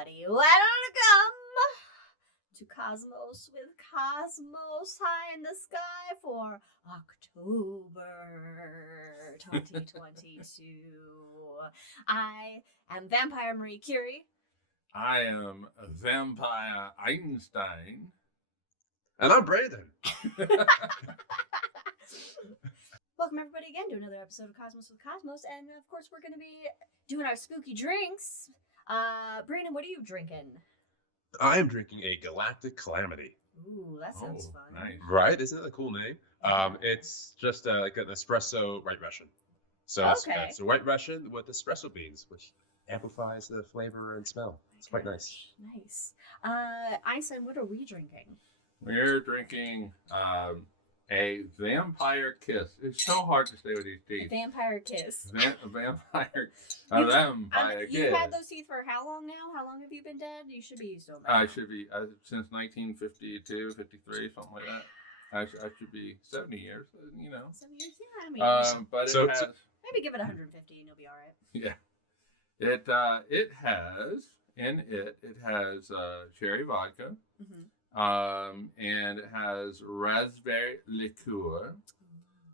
everybody. Welcome to Cosmos with Cosmos High in the Sky for October 2022. I am Vampire Marie Curie. I am Vampire Einstein. And I'm Brandon. Welcome everybody again to another episode of Cosmos with Cosmos, and of course we're going to be doing our spooky drinks. Brandon, what are you drinking? I am drinking a Galactic Calamity. Ooh, that sounds fun. Nice. Right? Isn't that a cool name? It's just like an espresso White Russian. So it's a White Russian with espresso beans, which amplifies the flavor and smell. It's quite nice. Nice. Einstein, what are we drinking? We're drinking a vampire kiss. It's so hard to say with these teeth. A vampire kiss. A vampire kiss. You've had those teeth for how long now? How long have you been dead? You should be used to them. I should be since 1952, 53, something like that. I should be 70 years, you know. 7 years? Yeah, I mean. But so, it has, maybe give it 150 and you'll be all right. Yeah. It has in it has cherry vodka. Mm-hmm. And it has raspberry liqueur.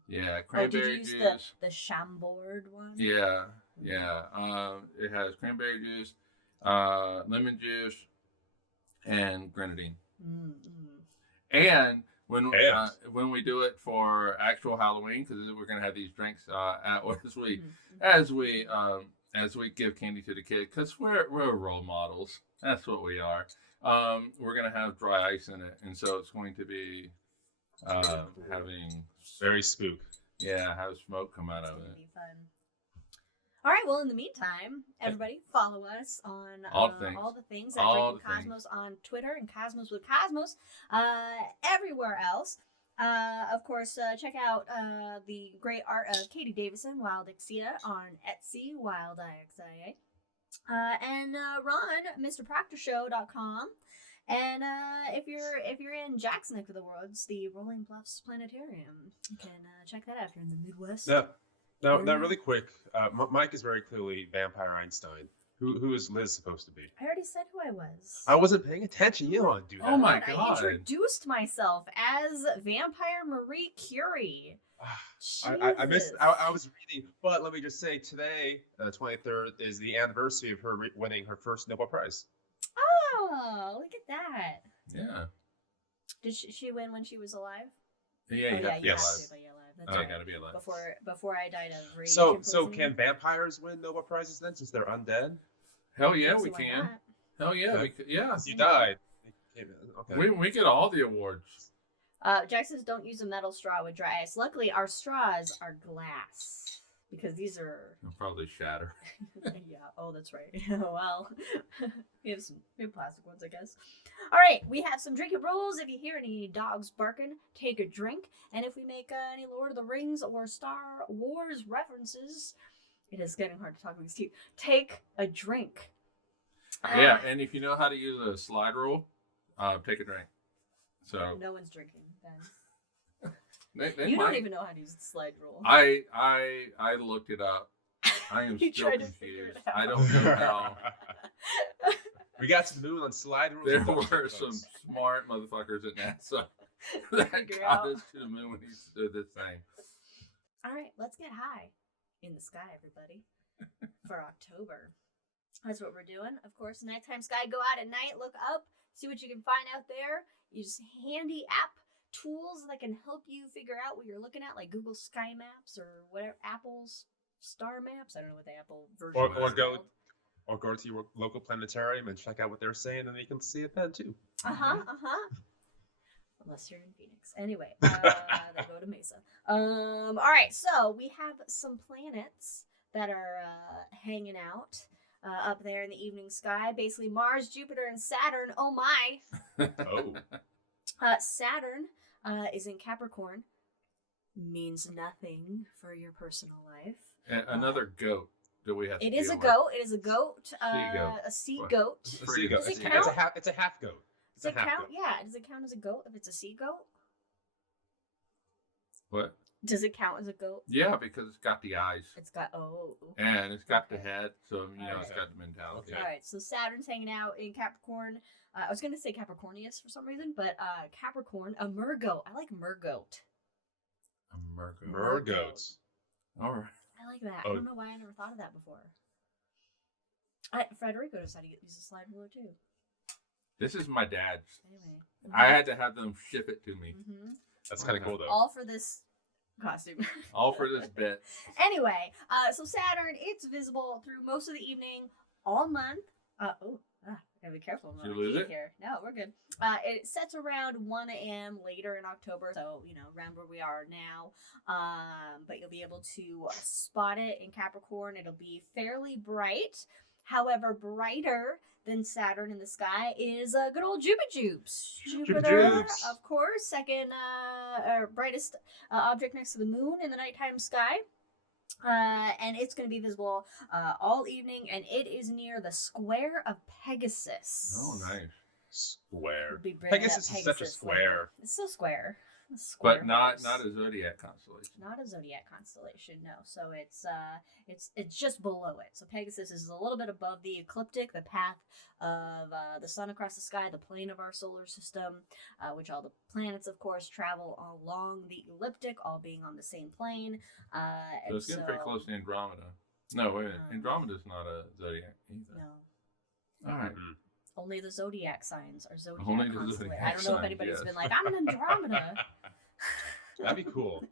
Yeah, cranberry juice. The Chambord one? Yeah. It has cranberry juice, lemon juice, and grenadine. Mm-hmm. And when we do it for actual Halloween, because we're gonna have these drinks as we give candy to the kid, because we're role models. That's what we are. We're gonna have dry ice in it, and so it's going to be having very spook. Yeah, have smoke come out of it. It's gonna be fun. All right. Well, in the meantime, everybody follow us on all the things at Drinking Cosmos on Twitter and Cosmos with Cosmos. Everywhere else. Of course, check out the great art of Katie Davison, Wildixia, on Etsy, Wildixia. And run MrProctorShow.com. And if you're in Jack's neck of the woods, the Rolling Bluffs Planetarium, you can check that out if you're in the Midwest. Now, really quick, Mike is very clearly Vampire Einstein. Who is Liz supposed to be? I already said who I was. I wasn't paying attention. You don't want to do that. Oh my I God. introduced myself as Vampire Marie Curie. I missed. I was reading, but let me just say, today, the 23rd, is the anniversary of her winning her first Nobel Prize. Oh, look at that! Yeah. Did she win when she was alive? Yeah, you have to be alive. That's right. Gotta be alive. Before I died of radiation So poisoning. can vampires win Nobel Prizes then, since they're undead? Hell yeah, we Why can. not? Hell yeah, we could. Yeah. You died. Okay. We get all the awards. Jack says don't use a metal straw with dry ice. Luckily, our straws are glass because these are. They'll probably shatter. Yeah. Oh, that's right. Well, we have plastic ones, I guess. All right, we have some drinking rules. If you hear any dogs barking, take a drink. And if we make any Lord of the Rings or Star Wars references, it is getting hard to talk with these teeth. Take a drink. Yeah, and if you know how to use a slide rule, take a drink. So no one's drinking then. They You might. don't even know how to use the slide rule. I looked it up. I am You still tried to figure confused. it out. I don't know how. We got some moving on slide rules. There were some smart motherfuckers at NASA that Figure got out. us to the moon when he stood this thing. All right, let's get high in the sky, everybody, for October. That's what we're doing. Of course, nighttime sky. Go out at night, look up, see what you can find out there. Use handy app tools that can help you figure out what you're looking at, like Google Sky Maps or whatever, Apple's Star Maps. I don't know what the Apple version is called. Or go to your local planetarium and check out what they're saying, and you can see it then too. Unless you're in Phoenix. Anyway, then go to Mesa. All right, so we have some planets that are hanging out up there in the evening sky. Basically, Mars, Jupiter, and Saturn. Oh my! Oh. Saturn is in Capricorn. Means nothing for your personal life. And another goat that we have. It to is a deal goat. It is a goat. Sea-goat. A sea goat. A sea goat. Does it It's count? a half goat. Does it count? Yeah. Does it count as a goat if it's a sea goat? What? Does it count as a goat? Yeah, because it's got the eyes. It's got and it's got the head, so it's got the mentality. Okay. All right, so Saturn's hanging out in Capricorn. I was gonna say Capricornius for some reason, but Capricorn, a mergoat. I like mergoat. A mergoat. Mergoat. All right. I like that. I don't know why I never thought of that before. Frederico decided to use a slide ruler too. This is my dad's. Anyway, I had to have them ship it to me. Mm-hmm. That's kind of cool, though. All for this costume. All for this bit. Anyway, so Saturn, it's visible through most of the evening, all month. Gotta be careful. Did you lose it? Here. No, we're good. It sets around 1 a.m. later in October, so around where we are now. But you'll be able to spot it in Capricorn. It'll be fairly bright. However, brighter than Saturn in the sky is good old Jupiter. Jupiter, of course, second brightest object next to the moon in the nighttime sky. And it's going to be visible all evening, and it is near the square of Pegasus. Oh, nice. Square. Pegasus is such a square. It's so square. But not a zodiac constellation. Not a zodiac constellation, no. So it's just below it. So Pegasus is a little bit above the ecliptic, the path of the sun across the sky, the plane of our solar system, which all the planets, of course, travel along the ecliptic, all being on the same plane. So it's getting pretty close to Andromeda. No, wait a minute. Andromeda's not a zodiac either. No. All right. Only the zodiac signs are zodiac Only the constellations. zodiac I don't know if anybody's been like, I'm an Andromeda. That'd be cool.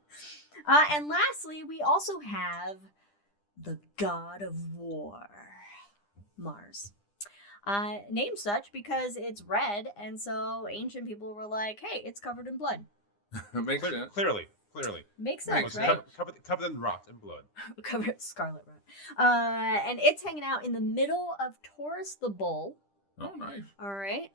And lastly, we also have the god of war, Mars. Named such because it's red, and so ancient people were like, hey, it's covered in blood. Makes sense. Clearly. Makes sense, right? Covered in rot and blood. Covered in scarlet rot. And it's hanging out in the middle of Taurus the bull. Oh, nice. All right.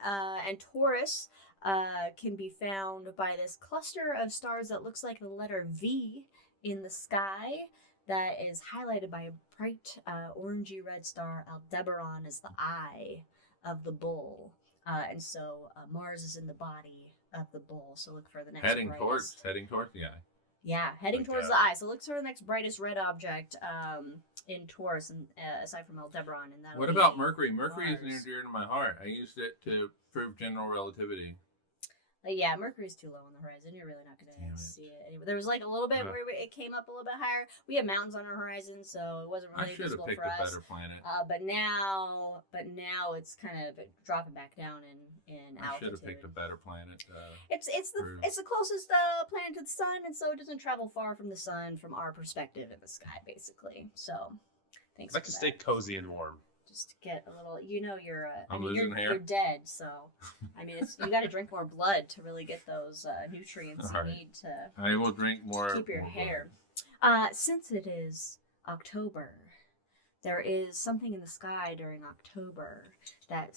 And Taurus can be found by this cluster of stars that looks like the letter V in the sky that is highlighted by a bright orangey red star. Aldebaran is the eye of the bull. And so Mars is in the body of the bull. So look for the next heading towards the eye. Yeah, heading towards the eye. So look for the next brightest red object in Taurus, and aside from Aldebaran. And what about Mercury? Mercury is near and dear to my heart. I used it to prove general relativity. Yeah, Mercury's too low on the horizon. You're really not going to see it. Anyway, there was like a little bit where it came up a little bit higher. We have mountains on our horizon, so it wasn't really visible for us. I should have picked a better planet. But now it's kind of dropping back down in altitude. I should have picked a better planet. It's the closest planet to the sun, and so it doesn't travel far from the sun from our perspective in the sky, basically. So, thanks. I like to stay cozy and warm. Just to get a little, you're hair. You're dead, so I mean, you got to drink more blood to really get those nutrients you need to. I will drink more. Keep your hair. Since it is October, there is something in the sky during October that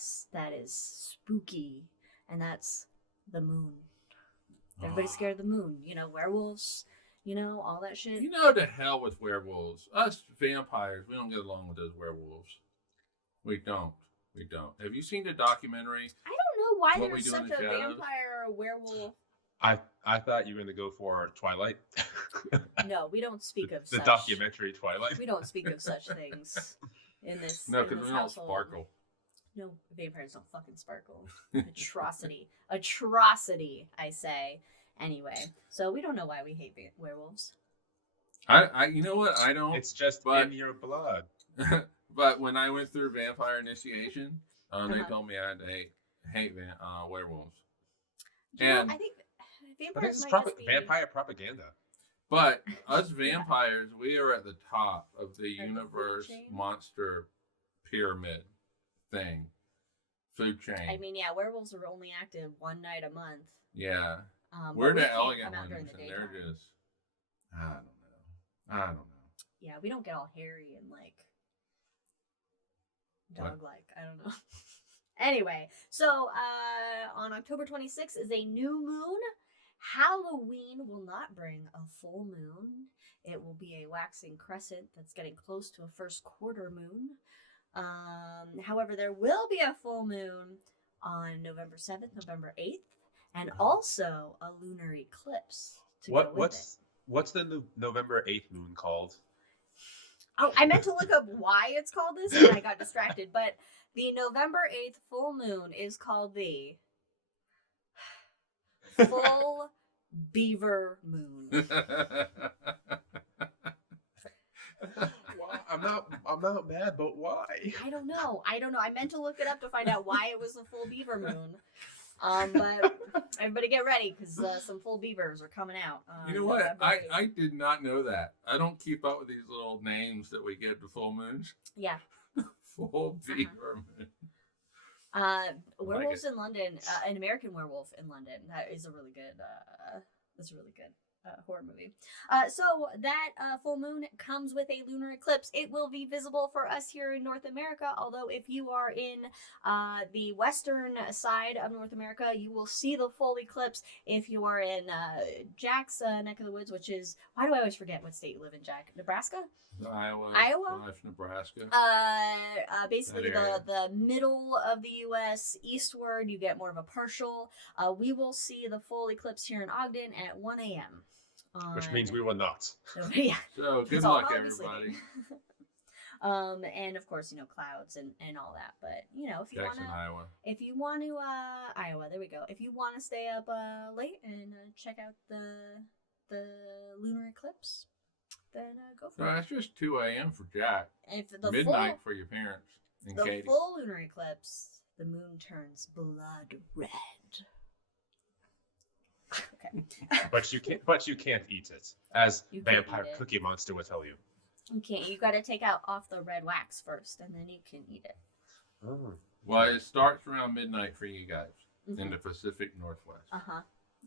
is spooky, and that's the moon. Everybody's scared of the moon. Werewolves. All that shit. To hell with werewolves. Us vampires, we don't get along with those werewolves. We don't. Have you seen the documentary? I don't know why there's such a vampire werewolf. I thought you were going to go for Twilight. No, we don't speak of the such. Documentary Twilight. We don't speak of such things in this. No, because we don't sparkle. No, vampires don't fucking sparkle. Atrocity, I say. Anyway, so we don't know why we hate werewolves. You know what? I don't. It's just in your blood. But when I went through vampire initiation, they told me I had to hate werewolves. I think vampires might just be vampire propaganda. But us vampires, we are at the top of the universe monster pyramid thing. Food chain. I mean, yeah, werewolves are only active one night a month. Yeah. We're the elegant ones, and they're just, I don't know. Yeah, we don't get all hairy and like dog-like. I don't know. Anyway, so on October 26th is a new moon. Halloween will not bring a full moon. It will be a waxing crescent that's getting close to a first quarter moon. However, there will be a full moon on November 7th, November 8th, and also a lunar eclipse to go with it. what's the November 8th moon called? Oh, I meant to look up why it's called this, and I got distracted. But the November 8th full moon is called the full beaver moon. I'm not mad, but why? I don't know. I meant to look it up to find out why it was the full beaver moon. But everybody get ready because some full beavers are coming out. You know what? I did not know that. I don't keep up with these little names that we get to full moons. Yeah. Full beaver moon. Werewolves in London, an American Werewolf in London. That is a really good. That's a really good horror movie. So that full moon comes with a lunar eclipse. It will be visible for us here in North America, although if you are in the western side of North America, you will see the full eclipse. If you are in Jack's neck of the woods, which is, why do I always forget what state you live in, Jack? Nebraska? Iowa? Nebraska. Basically the middle of the U.S. eastward, you get more of a partial. We will see the full eclipse here in Ogden at 1 a.m. Which means we will not. Yeah. So good luck, everybody. And of course, clouds and all that. But if you want to, Iowa. If you want to, Iowa, there we go. If you want to stay up late and check out the lunar eclipse, then go for it. So that's just 2 a.m. for Jack. And for the midnight for your parents and the Katie. full lunar eclipse, the moon turns blood red. Okay. But you can't eat it, as You can't Vampire eat it. Cookie Monster will tell you. You can't. You got to take out off the red wax first, and then you can eat it. Oh. Well, it starts around midnight for you guys in the Pacific Northwest.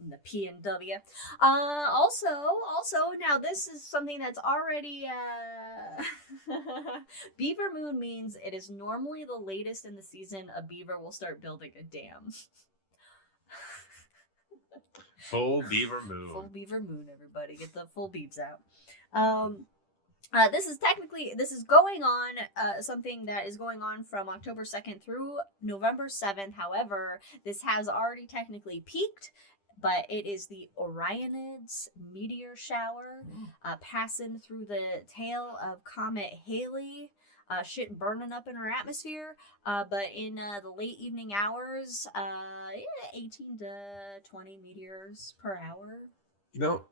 In the PNW. Also, now this is something that's already Beaver Moon means it is normally the latest in the season a beaver will start building a dam. Full Beaver Moon. Full Beaver Moon, everybody. Get the full beavs out. This is going on, something that is going on from October 2nd through November 7th. However, this has already technically peaked, but it is the Orionids meteor shower passing through the tail of Comet Halley. Shit burning up in our atmosphere, but in the late evening hours, 18 to 20 meteors per hour.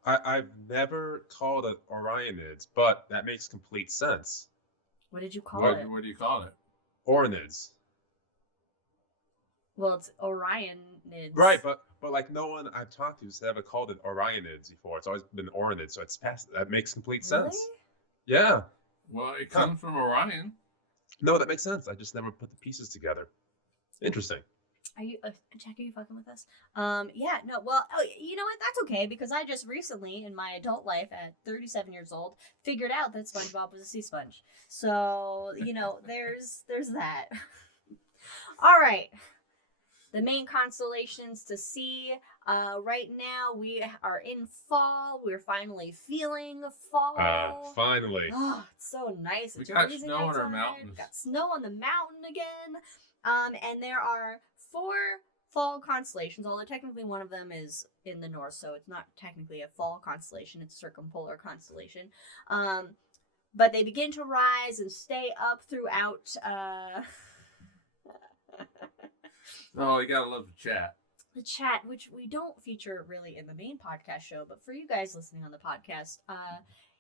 I've never called it Orionids, but that makes complete sense. What did you call it? What do you call it? Orinids. Well, it's Orionids. Right, but like no one I've talked to has ever called it Orionids before. It's always been Orinids, so it's past. That makes complete sense. Really? Yeah. Well, it comes from Orion. No, that makes sense. I just never put the pieces together. Interesting. Are you, Jack, are you fucking with us? Yeah, no, well, you know what? That's okay, because I just recently, in my adult life, at 37 years old, figured out that SpongeBob was a sea sponge. So, there's that. All right. The main constellations to see. Right now, we are in fall. We're finally feeling fall. Finally. Oh, it's so nice. It's We got freezing snow on our outside. mountains. We got snow on the mountain again. And there are 4 fall constellations, although technically one of them is in the north, so it's not technically a fall constellation. It's a circumpolar constellation. But they begin to rise and stay up throughout... Oh, you gotta love the chat. The chat, which we don't feature really in the main podcast show, but for you guys listening on the podcast,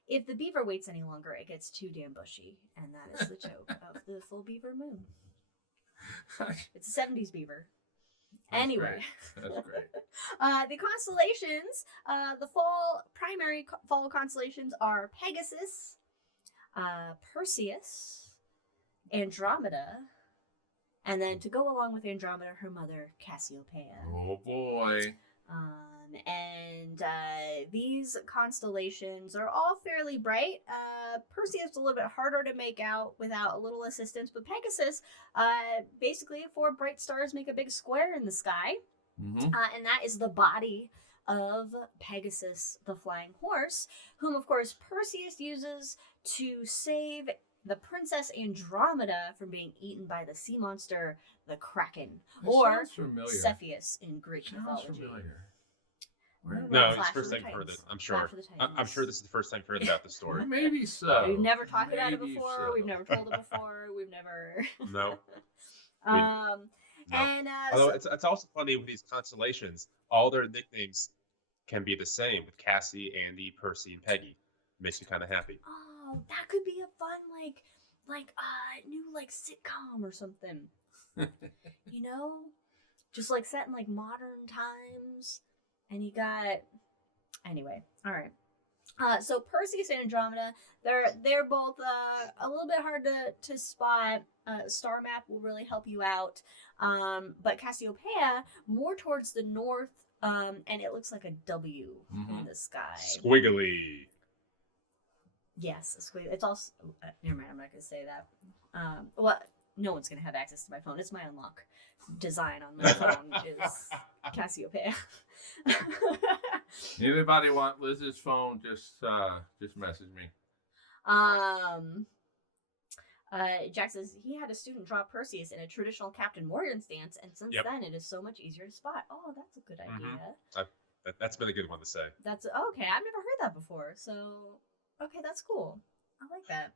if the beaver waits any longer, it gets too damn bushy, and that is the joke of the full beaver moon. It's a 70s beaver. Anyway. That's great. The constellations, the primary fall constellations are Pegasus, Perseus, Andromeda, and then to go along with Andromeda, her mother, Cassiopeia. Oh boy. And these constellations are all fairly bright. Perseus is a little bit harder to make out without a little assistance, but Pegasus, basically 4 bright stars make a big square in the sky. Mm-hmm. And that is the body of Pegasus, the flying horse, whom, of course, Perseus uses to save the Princess Andromeda from being eaten by the sea monster, the Kraken, or Cepheus in Greek mythology. Familiar. Where No, it's the first time you've heard it. I'm sure. I'm sure this is the first time you've heard about the story. Maybe so. We've never talked about it before. So. We've never told it before. We've never. No. No. And although it's also funny with these constellations, all their nicknames can be the same with Cassie, Andy, Percy, and Peggy. Makes me kind of happy. Oh, that could be a fun new sitcom or something. You know, just set in modern times, and you got anyway. All right. So Perseus and Andromeda, they're both a little bit hard to spot. Star map will really help you out. But Cassiopeia more towards the north, and it looks like a W in the sky. Squiggly. Yes, a squiggly. It's also never mind. I'm not gonna say that. Well, no one's gonna have access to my phone. It's my unlock design on my phone is Cassiopeia. Anybody want Liz's phone? Just message me. Jack says he had a student draw Perseus in a traditional Captain Morgan stance, and since then it is so much easier to spot. Oh, that's a good idea. That's been a good one to say. That's okay. I've never heard that before. So, okay, that's cool. I like that.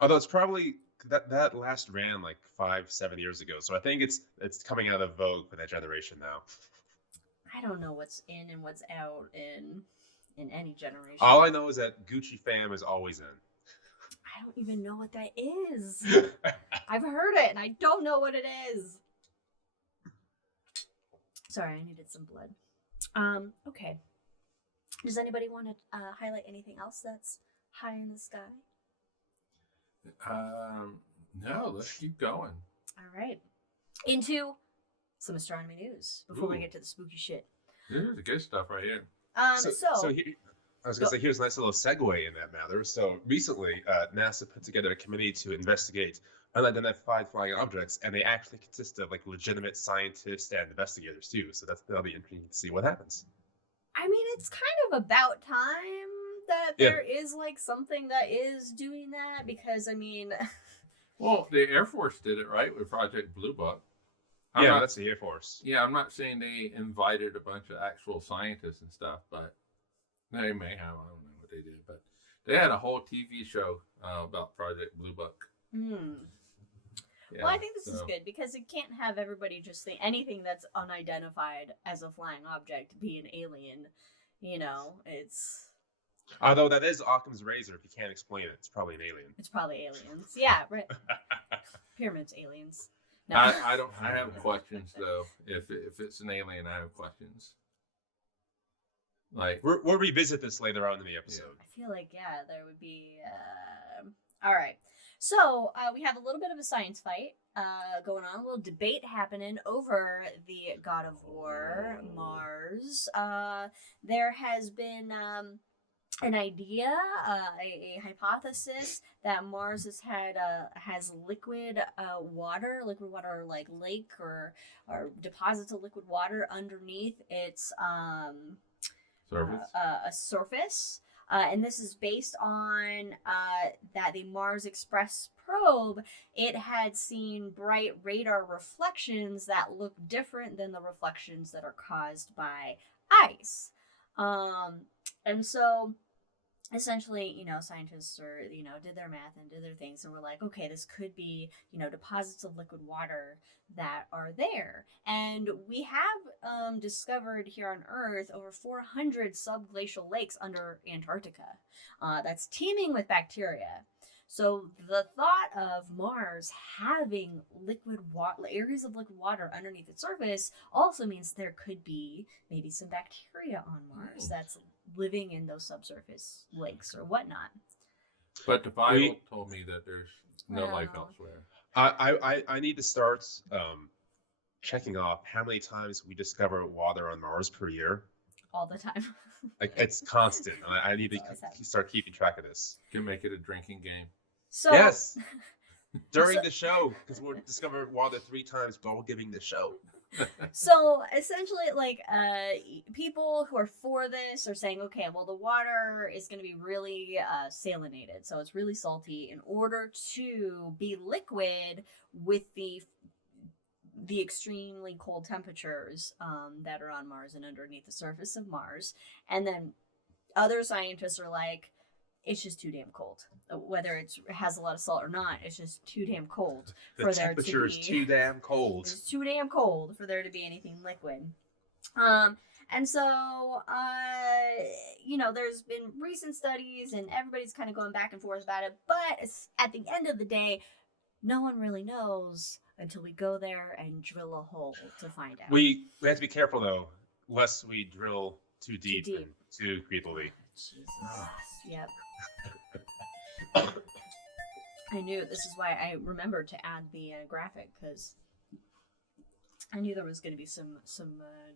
Although it's probably that last ran 5-7 years ago, so I think it's coming out of vogue for that generation now. I don't know what's in and what's out in any generation. All I know is that Gucci fam is always in. I don't even know what that is. I've heard it and I don't know what it is. Sorry, I needed some blood. Okay. Does anybody want to highlight anything else that's high in the sky? No, let's keep going. All right. Into some astronomy news before we get to the spooky shit. Here's the good stuff right here. So here, I was going to say, here's a nice little segue in that matter. So recently, NASA put together a committee to investigate unidentified flying objects, and they actually consist of legitimate scientists and investigators too. So that'll be interesting to see what happens. I mean, it's kind of about time that there is something that is doing that, because I mean, well, the Air Force did it right with Project Blue Book. That's the Air Force. Yeah, I'm not saying they invited a bunch of actual scientists and stuff, but they may have. I don't know what they did, but they had a whole TV show about Project Blue Book. Yeah, well, I think this is good, because it can't have everybody just think anything that's unidentified as a flying object be an alien. You know, it's... Although that is Occam's razor. If you can't explain it, it's probably an alien. It's probably aliens. Yeah, right. Pyramids, aliens. No. I have questions, though. If it's an alien, I have questions. We'll revisit this later on in the episode. I feel there would be... All right. So, we have a little bit of a science fight going on, a little debate happening over the god of war, Mars. There has been an idea, a hypothesis that Mars has liquid water like lake or deposits of liquid water underneath its a surface. And this is based on that the Mars Express probe, it had seen bright radar reflections that look different than the reflections that are caused by ice. And so essentially, scientists did their math and did their things and were like, okay, this could be, deposits of liquid water that are there. And we have discovered here on Earth over 400 subglacial lakes under Antarctica. That's teeming with bacteria. So the thought of Mars having liquid water, areas of liquid water underneath its surface, also means there could be maybe some bacteria on Mars that's living in those subsurface lakes or whatnot. But the Bible told me that there's no life elsewhere. I need to start checking off how many times we discover water on Mars per year. All the time. It's constant. I need to start keeping track of this. You can make it a drinking game. So yes. During the show, because we'll discover water 3 times while giving the show. So essentially, people who are for this are saying, okay, well, the water is going to be really salinated, so it's really salty. In order to be liquid with the the extremely cold temperatures that are on Mars and underneath the surface of Mars. And then other scientists are like, it's just too damn cold. Whether it has a lot of salt or not, it's just too damn cold for there to be. The temperature is too damn cold. It's too damn cold for there to be anything liquid. And so, there's been recent studies and everybody's kind of going back and forth about it. But at the end of the day, no one really knows until we go there and drill a hole to find out. We have to be careful, though, lest we drill too deep. And too creepily. Jesus. Yep. I knew this is why I remembered to add the graphic, because I knew there was going to be some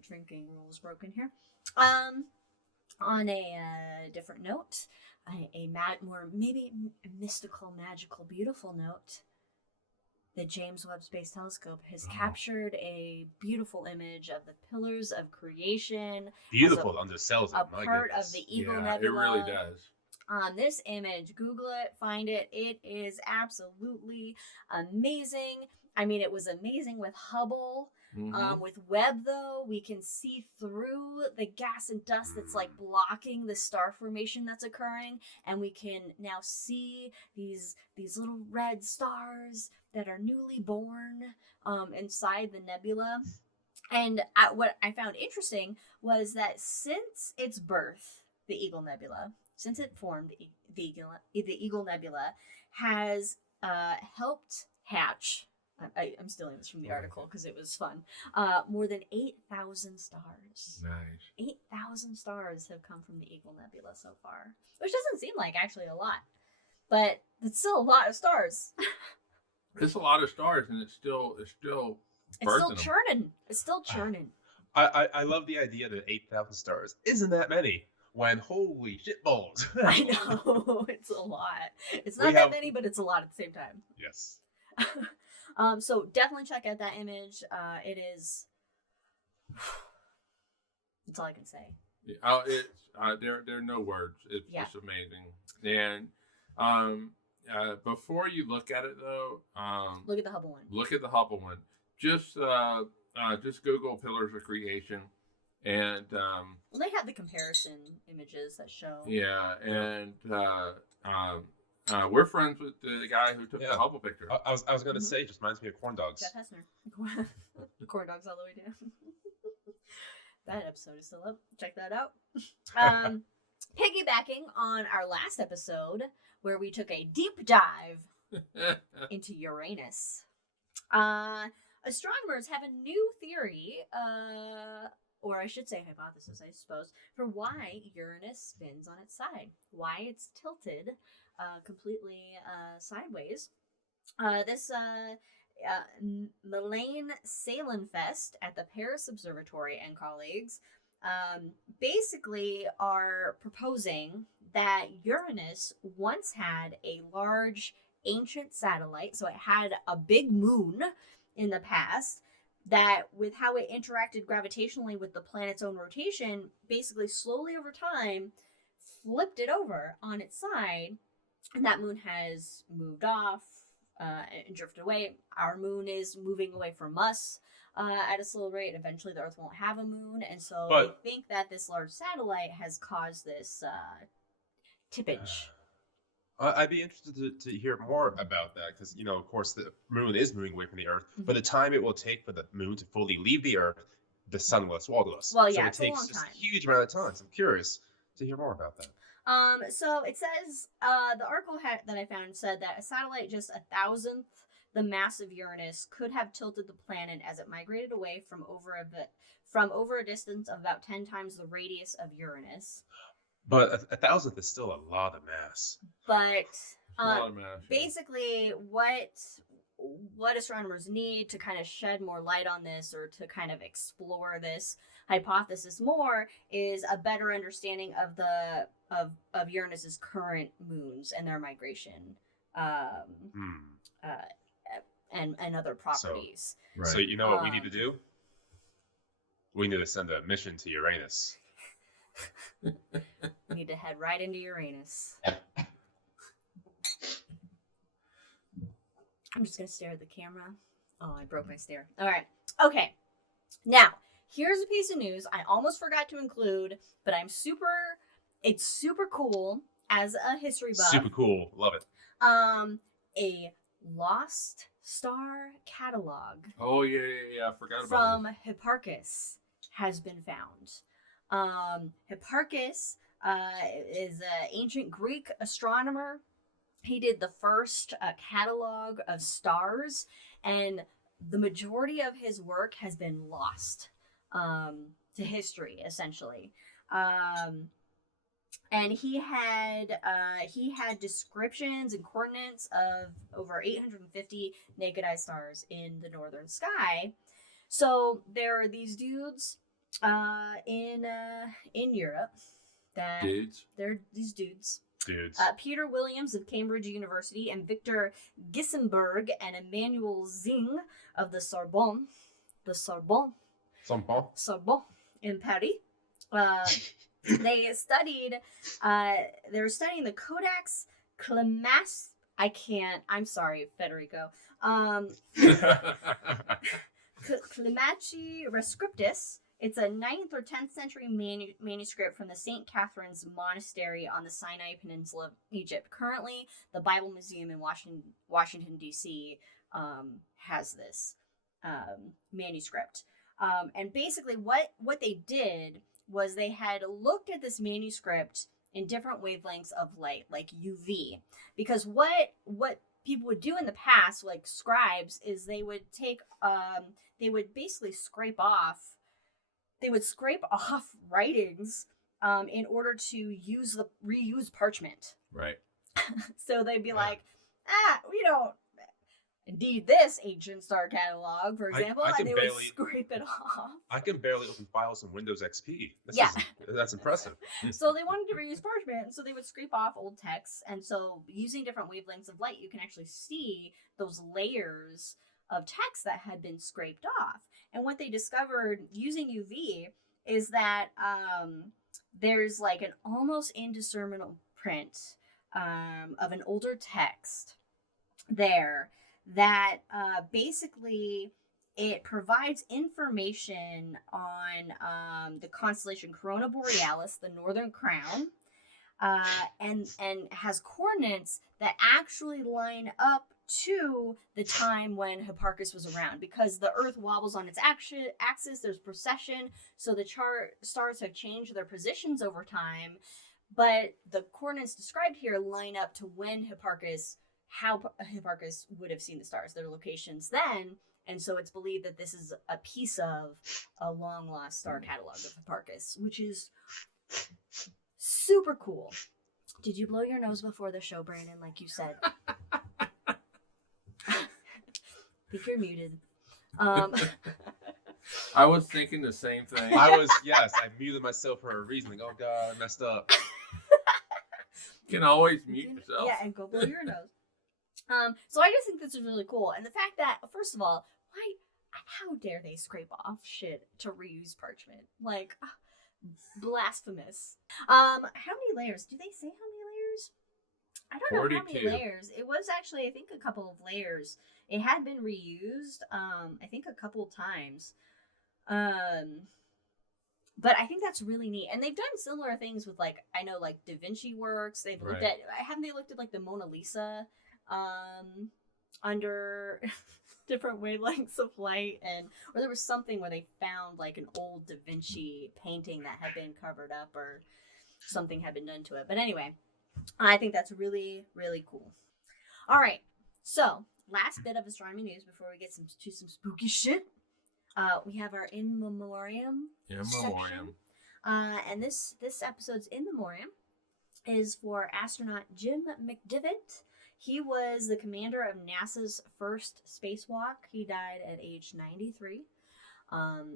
drinking rules broken here. On a different note, more maybe mystical, magical, beautiful note, the James Webb Space Telescope has captured a beautiful image of the pillars of creation. Beautiful under cells. A part of the Eagle Nebula. It really does. This image, Google it, find it. It is absolutely amazing. I mean, it was amazing with Hubble. With Webb, though, we can see through the gas and dust that's like blocking the star formation that's occurring, and we can now see these little red stars that are newly born inside the nebula. And what I found interesting was that since its birth, the Eagle Nebula, since it formed, the Eagle Nebula has helped hatch. I'm stealing this from the article because it was fun. More than 8,000 stars. Nice. 8,000 stars have come from the Eagle Nebula so far, which doesn't seem like actually a lot, but it's still a lot of stars. It's a lot of stars, and it's still churning. It's still churning. I love the idea that 8,000 stars isn't that many. When holy shit balls. I know, it's a lot. It's not that many, but it's a lot at the same time. Yes. So definitely check out that image. It is. That's all I can say. Yeah, there are no words. It's just amazing. And before you look at it, though, look at the Hubble one. Look at the Hubble one. Just Google Pillars of Creation, and they have the comparison images that show. Yeah, and we're friends with the guy who took the Hubble picture. I was going to say, just reminds me of corn dogs. Jeff Hessner. Corn dogs all the way down. That episode is still up. Check that out. Piggybacking on our last episode, where we took a deep dive into Uranus. Astronomers have a new theory, or I should say hypothesis, I suppose, for why Uranus spins on its side. Why it's tilted completely sideways. This Melaine Salenfest at the Paris Observatory and colleagues basically are proposing that Uranus once had a large ancient satellite, so it had a big moon in the past, that with how it interacted gravitationally with the planet's own rotation, basically slowly over time flipped it over on its side, and that moon has moved off and drifted away. Our moon is moving away from us at a slow rate. Eventually the Earth won't have a moon, and so they think that this large satellite has caused this tippage. I'd be interested to hear more about that, because, of course, the moon is moving away from the Earth, but the time it will take for the moon to fully leave the Earth, the sun will swallow us. Well, yeah, so it's a long time. It takes a huge amount of time. So I'm curious to hear more about that. So it says, the article that I found said that a satellite just 1,000th the mass of Uranus could have tilted the planet as it migrated away from over a distance of about 10 times the radius of Uranus. But 1,000th is still a lot of mass. But basically, what astronomers need to kind of shed more light on this, or to kind of explore this hypothesis more, is a better understanding of of Uranus's current moons and their migration, and other properties. So you know what we need to do? We need to send a mission to Uranus. We need to head right into Uranus. I'm just going to stare at the camera Oh, I broke my stair. All right. Okay. Now, here's a piece of news I almost forgot to include, but it's super cool as a history buff. Super cool. Love it. A lost star catalog. Oh, yeah. I forgot about from Hipparchus has been found. Hipparchus is an ancient Greek astronomer. He did the first catalog of stars, and the majority of his work has been lost to history, essentially. And he had descriptions and coordinates of over 850 naked eye stars in the northern sky. So there are these dudes in Europe that they're these dudes. Peter Williams of Cambridge University and Victor Gissenberg and Emmanuel Zing of the Sorbonne in Paris. They were studying the Codex Clemens. I'm sorry, Federico. Clementi Rescriptus. It's a 9th or 10th century manuscript from the St. Catherine's Monastery on the Sinai Peninsula of Egypt. Currently, the Bible Museum in Washington, D.C. Has this manuscript. And basically what they did was they had looked at this manuscript in different wavelengths of light, like UV. Because what people would do in the past, like scribes, is they would basically scrape off writings in order to reuse parchment. Right. So they'd be like, we don't need this ancient star catalog, for example, and they would scrape it off. I can barely open files on Windows XP. That's impressive. So they wanted to reuse parchment, so they would scrape off old texts, and so using different wavelengths of light, you can actually see those layers of text that had been scraped off. And what they discovered using UV is that there's like an almost indiscernible print of an older text there that basically it provides information on the constellation Corona Borealis, the Northern Crown, and has coordinates that actually line up to the time when Hipparchus was around, because the Earth wobbles on its axis, there's precession, so the stars have changed their positions over time, but the coordinates described here line up to when how Hipparchus would have seen the stars, their locations then, and so it's believed that this is a piece of a long-lost star catalog of Hipparchus, which is super cool. Did you blow your nose before the show, Brandon, like you said? I think you're muted. I was thinking the same thing. I muted myself for a reason. Like, oh God, I messed up. You can always mute yourself. Yeah, and go blow your nose. So I just think this is really cool. And the fact that, first of all, how dare they scrape off shit to reuse parchment? Like, blasphemous. How many layers? Do they say how many layers? I don't know how many layers. It was actually, I think, a couple of layers. It had been reused, I think, a couple of times. But I think that's really neat. And they've done similar things with, like, I know, like, Da Vinci works. They've looked at, haven't they looked at, like, the Mona Lisa under different wavelengths of light? Or there was something where they found, like, an old Da Vinci painting that had been covered up or something had been done to it. But anyway, I think that's really, really cool. All right. So, last bit of astronomy news before we get to some spooky shit. We have our In Memoriam section. And this episode's In Memoriam is for astronaut Jim McDivitt. He was the commander of NASA's first spacewalk. He died at age 93.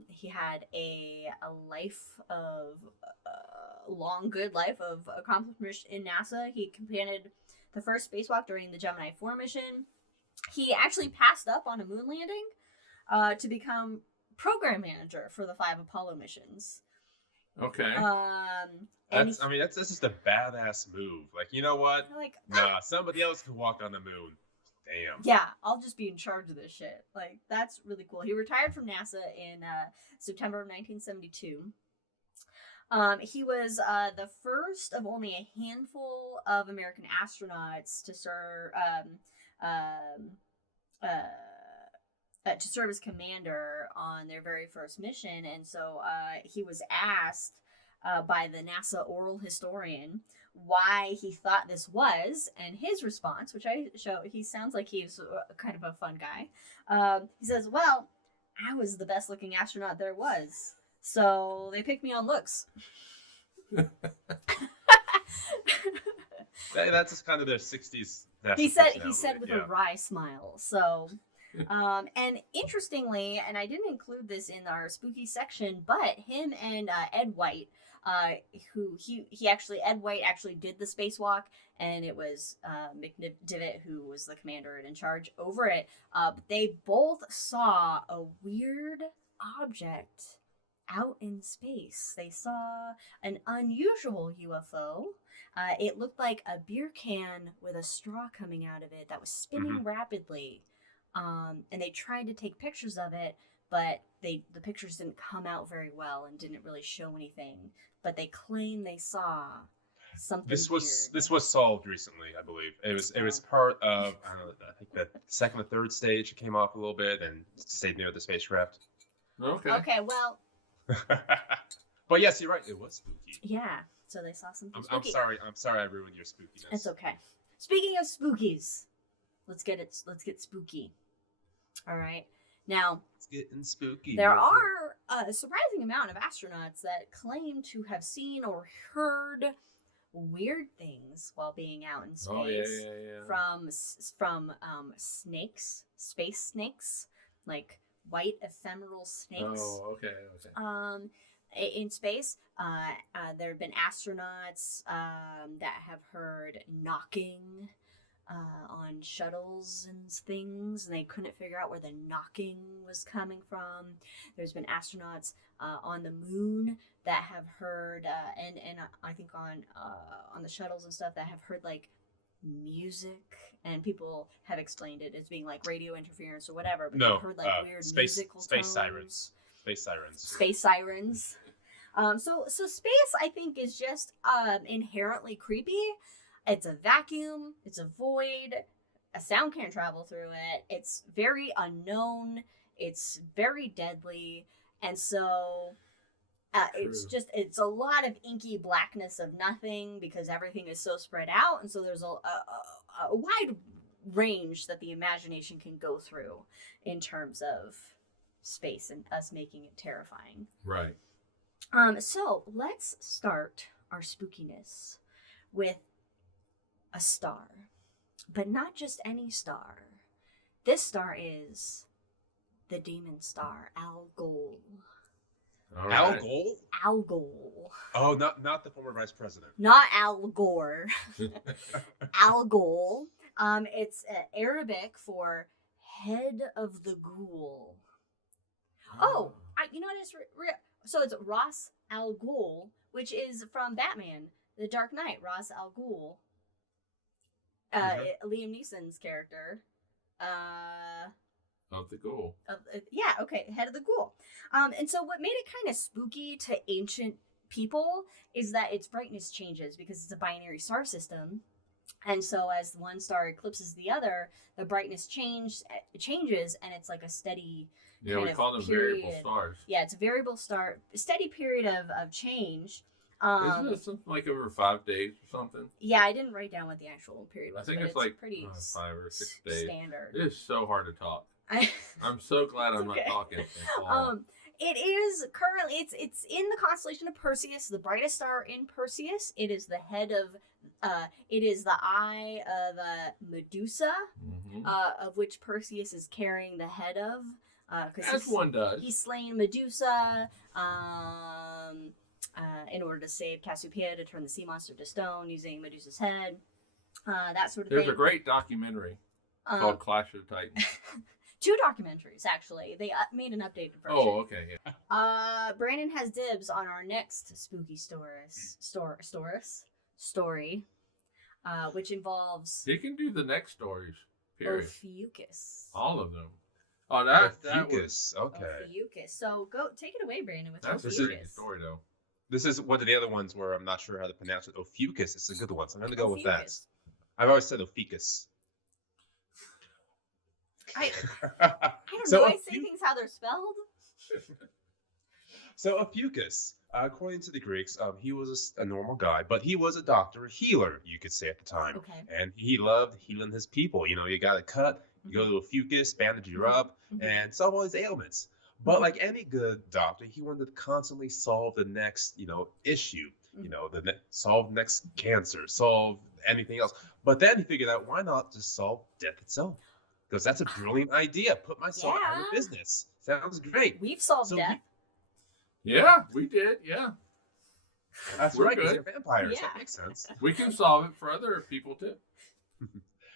He had a long, good life of accomplishment in NASA. He completed the first spacewalk during the Gemini 4 mission. He actually passed up on a moon landing to become program manager for the 5 Apollo missions. Okay. That's just a badass move. Like, you know what? Nah, somebody else can walk on the moon. Damn. Yeah, I'll just be in charge of this shit. Like, that's really cool. He retired from NASA in September of 1972. He was the first of only a handful of American astronauts to serve as commander on their very first mission, and so he was asked by the NASA oral historian why he thought this was, and his response, which I show, he sounds like he's kind of a fun guy. He says, "Well, I was the best looking astronaut there was, so they picked me on looks." That's just kind of their 60s. He said with a wry smile. So, and interestingly, and I didn't include this in our spooky section, but him and Ed White, Ed White actually did the spacewalk, and it was McDivitt who was the commander and in charge over it. But they both saw a weird object out in space. They saw an unusual UFO. It looked like a beer can with a straw coming out of it that was spinning rapidly. And they tried to take pictures of it, but the pictures didn't come out very well and didn't really show anything. But they claim they saw something. This was solved recently, I believe. It was part of I think the second or third stage. It came off a little bit and stayed near the spacecraft. Okay, well. But yes, you're right. It was spooky. Yeah. So they saw something spooky. I'm sorry I ruined your spookiness. It's okay. Speaking of spookies, let's get spooky. All right. Now, it's getting spooky. There are a surprising amount of astronauts that claim to have seen or heard weird things while being out in space. Oh, yeah. From snakes, space snakes, like white ephemeral snakes. Oh, okay. In space, there have been astronauts that have heard knocking on shuttles and things, and they couldn't figure out where the knocking was coming from. There's been astronauts on the moon that have heard, and I think on the shuttles and stuff that have heard like music, and people have explained it as being like radio interference or whatever. But they've heard like weird musical tones. Sirens. Space sirens. So space, I think, is just inherently creepy. It's a vacuum. It's a void. A sound can't travel through it. It's very unknown. It's very deadly. And so it's a lot of inky blackness of nothing because everything is so spread out. And so there's a wide range that the imagination can go through in terms of space and us making it terrifying. Right. So let's start our spookiness with a star, but not just any star. This star is the demon star, Algol. Right. Algol? Algol. Oh, not the former vice president. Not Al Gore. Algol. It's Arabic for head of the ghoul. Oh, you know what it is? So it's Ra's al Ghul, which is from Batman, The Dark Knight. Ra's al Ghul. Liam Neeson's character. Of the ghoul. Head of the ghoul. And so what made it kind of spooky to ancient people is that its brightness changes because it's a binary star system. And so as one star eclipses the other, the brightness changes, and it's like a steady we call them variable stars. Yeah, it's a variable star, steady period of change. Isn't it something like over 5 days or something? Yeah, I didn't write down what the actual period was. I think it's like pretty 5 or 6 days. Standard. It is so hard to talk. I'm so glad I'm not talking. It is currently it's in the constellation of Perseus, the brightest star in Perseus. It is the head of it is the eye of Medusa, of which Perseus is carrying the head of. As one does. He's slain Medusa in order to save Cassiopeia to turn the sea monster to stone using Medusa's head. That sort of thing. There's a great documentary called Clash of the Titans. 2 documentaries, actually. They made an updated version. Oh, okay, yeah. Brandon has dibs on our next spooky story, which involves... He can do the next stories. Period. Ophiuchus. All of them. Oh, that Ophiuchus. was Okay. Ophiuchus. So go take it away, Brandon, with that's a Ophiuchus. tricky story though. This is one of the other ones where I'm not sure how to pronounce it. Ophiuchus. It's a good one. So I'm going to go with that. Ophiuchus. I've always said Ophiuchus. I don't know. I say things how they're spelled. So Ophiuchus, according to the Greeks, he was a normal guy, but he was a doctor, a healer, you could say at the time. Okay. And he loved healing his people. You know, you got a cut, you go to Ophiuchus, bandage you up, and solve all his ailments. But like any good doctor, he wanted to constantly solve the next, issue. You know, solve next cancer, solve anything else. But then he figured out, why not just solve death itself? Because that's a brilliant idea. Put myself out of business. Sounds great. We've solved death. Yeah, we did. Yeah. That's right, because you're vampires. Yeah. That makes sense. We can solve it for other people too.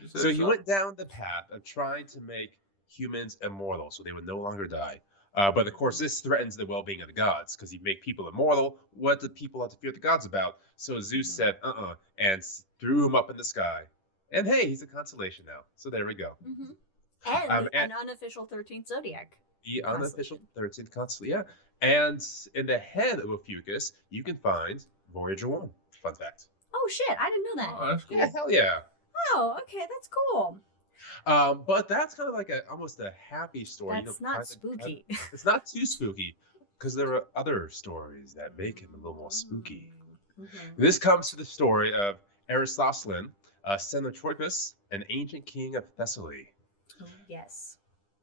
So he went down the path of trying to make humans immortal so they would no longer die. But of course, this threatens the well-being of the gods, because you make people immortal. What do people have to fear the gods about? So Zeus said, and threw him up in the sky. And hey, he's a constellation now. So there we go. And an unofficial 13th zodiac. The unofficial 13th constellation, yeah. And in the head of Ophiuchus, you can find Voyager 1. Fun fact. Oh, shit. I didn't know that. Oh, that's cool. Yeah, hell yeah. Oh, okay. That's cool. But that's kind of like almost a happy story. That's not spooky. It's not too spooky, because there are other stories that make him a little more spooky. This comes to the story of Aristostle, son of Troipus, an ancient king of Thessaly. Yes.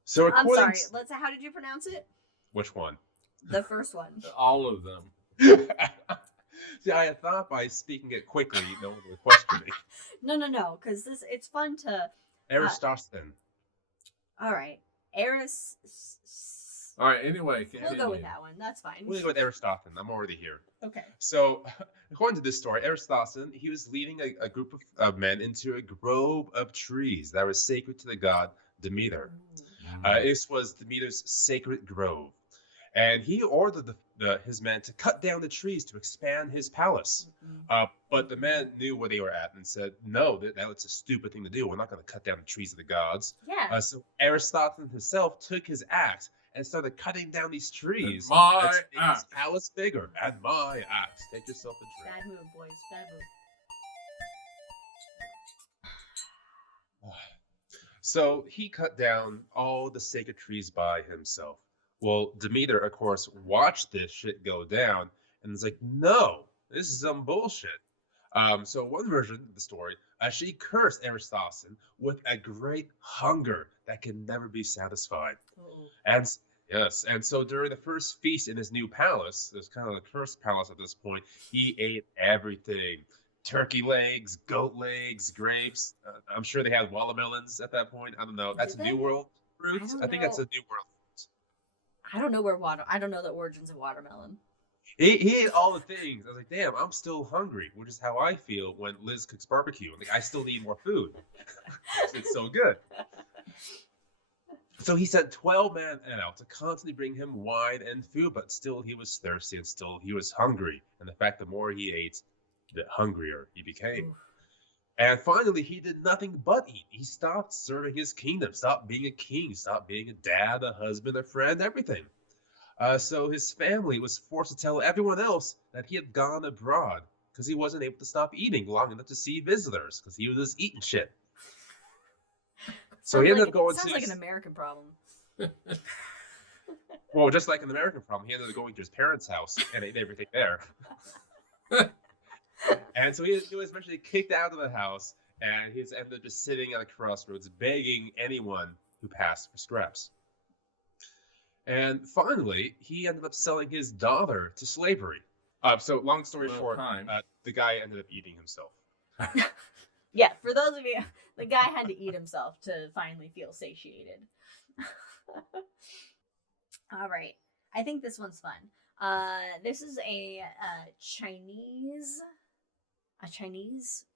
So I'm sorry. How did you pronounce it? Which one? The first one. All of them. See, I thought by speaking it quickly, no one would question me. No, because it's fun to... Aristostle. All right. All right, anyway. We'll go with that one. That's fine. We'll go with Aristostle. I'm already here. Okay. So, according to this story, Aristostle, he was leading a group of men into a grove of trees that was sacred to the god Demeter. This was Demeter's sacred grove. And he ordered his men to cut down the trees to expand his palace. But the men knew where they were at and said, no, that was a stupid thing to do. We're not going to cut down the trees of the gods. Yeah. So Aristostle himself took his axe and started cutting down these trees. My axe. His palace bigger. And my axe. Take yourself a drink. Bad move, boys. Bad move. So he cut down all the sacred trees by himself. Well, Demeter, of course, watched this shit go down and was like, no, this is some bullshit. So one version of the story, she cursed Aristostle with a great hunger that can never be satisfied. And so during the first feast in his new palace, it was kind of the cursed palace at this point, he ate everything. Turkey legs, goat legs, grapes. I'm sure they had watermelons at that point. I don't know. That's New World fruits. I think that's a New World. I don't know the origins of watermelon. He ate all the things. I was like, damn, I'm still hungry, which is how I feel when Liz cooks barbecue. Like, I still need more food. It's so good. So he sent 12 men out to constantly bring him wine and food, but still he was thirsty and still he was hungry. And the fact the more he ate, the hungrier he became. And finally, he did nothing but eat. He stopped serving his kingdom, stopped being a king, stopped being a dad, a husband, a friend, everything. So his family was forced to tell everyone else that he had gone abroad because he wasn't able to stop eating long enough to see visitors because he was just eating shit. So he ended up going to... Sounds like an American problem. Well, just like an American problem, he ended up going to his parents' house and ate everything there. And so he was eventually kicked out of the house, and he ended up just sitting at a crossroads begging anyone who passed for scraps. And finally, he ended up selling his daughter to slavery. So long story short, the guy ended up eating himself. Yeah, for those of you, the guy had to eat himself to finally feel satiated. All right. I think this one's fun. This is a Chinese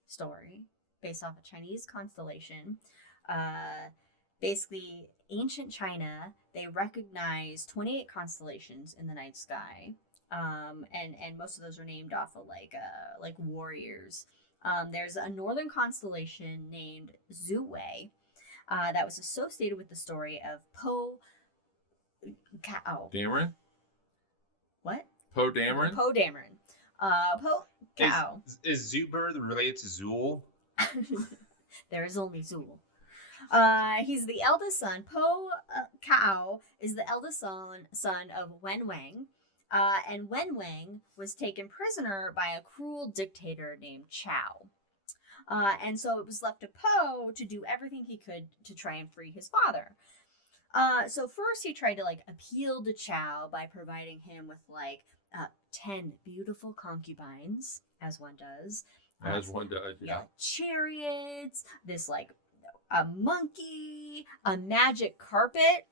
story based off a Chinese constellation. Basically, ancient China, they recognize 28 constellations in the night sky. And most of those are named off of like warriors. There's a northern constellation named Zhuwei. that was associated with the story of Poe Cow. Dameron? What? Poe Dameron? Poe Dameron. Poe Cow. Is Zoobird related to Zool? There is only Zool. He's the eldest son. Poe Cow is the eldest son of Wen Wang. And Wen Wang was taken prisoner by a cruel dictator named Chow. And so it was left to Poe to do everything he could to try and free his father. So first he tried to appeal to Chow by providing him with 10 beautiful concubines, as one does. As one does, yeah. Chariots, this a monkey, a magic carpet.